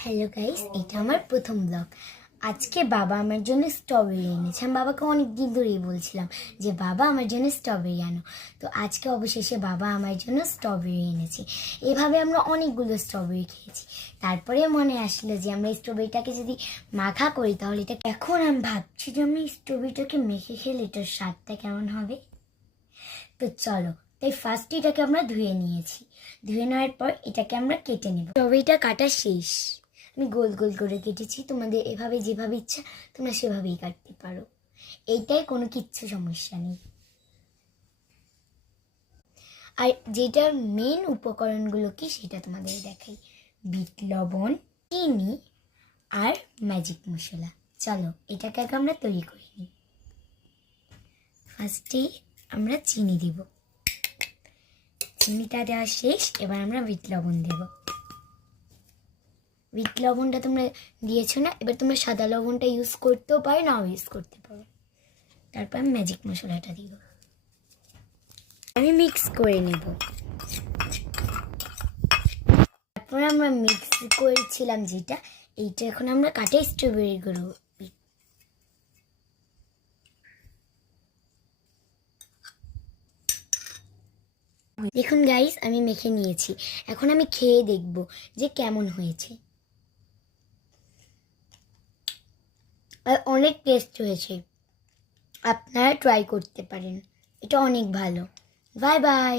Hello guys, এটা আমার প্রথম ব্লগ। আজকে বাবা আমার জন্য স্ট্রবেরি এনেছে। আমি বাবাকে অনেক দিন ধরেই বলছিলাম যে বাবা আমার জন্য স্ট্রবেরি আনো। তো আজকে অবশেষে বাবা আমার জন্য স্ট্রবেরি এনেছে। এভাবে আমরা অনেকগুলো স্ট্রবেরি খেয়েছি। তারপরে মনে আসলো যে আমরা স্ট্রবেরিটাকে যদি মাখা করি তাহলে এটা, এখন আমি ভাবছি যে আমি স্ট্রবেরিটাকে মেখে খেলে এটার স্বাদটা কেমন হবে। তো চলো, তাই ফার্স্ট এটাকে আমরা ধুয়ে নিয়েছি। ধুয়ে নেওয়ার পর এটাকে আমরা কেটে নেব। স্ট্রবেরিটা কাটা শেষ। আমি গোল গোল করে কেটেছি। তোমাদের এভাবে যেভাবে ইচ্ছা তোমরা সেভাবেই কাটতে পারো, এইটাই কোনো কিচ্ছু সমস্যা নেই। আর যেটার মেন উপকরণগুলো কি সেটা তোমাদের দেখাই। বিট লবণ, চিনি আর ম্যাজিক মশলা। চলো এটাকে আগে আমরা তৈরি করে নিই। ফার্স্টে আমরা চিনি দিব। চিনিটা দেওয়া শেষ, এবার আমরা বিট লবণ দেব। বিট লবণটা তোমরা দিয়েছো না, এবার তোমরা সাদা লবণটা ইউজ করতেও পারো, নাও ইউজ করতে পারো। তারপর আমি ম্যাজিক মশলাটা দিব। আমি মিক্স করে নেব। তারপর আমরা মিক্স করেছিলাম যেটা, এইটা এখন আমরা কাটে স্ট্রবেরি গুলো। দেখুন গাইস, আমি মেখে নিয়েছি। এখন আমি খেয়ে দেখব যে কেমন হয়েছে। আর অনেক টেস্ট হয়েছে, আপনারা ট্রাই করতে পারেন, এটা অনেক ভালো। Bye bye.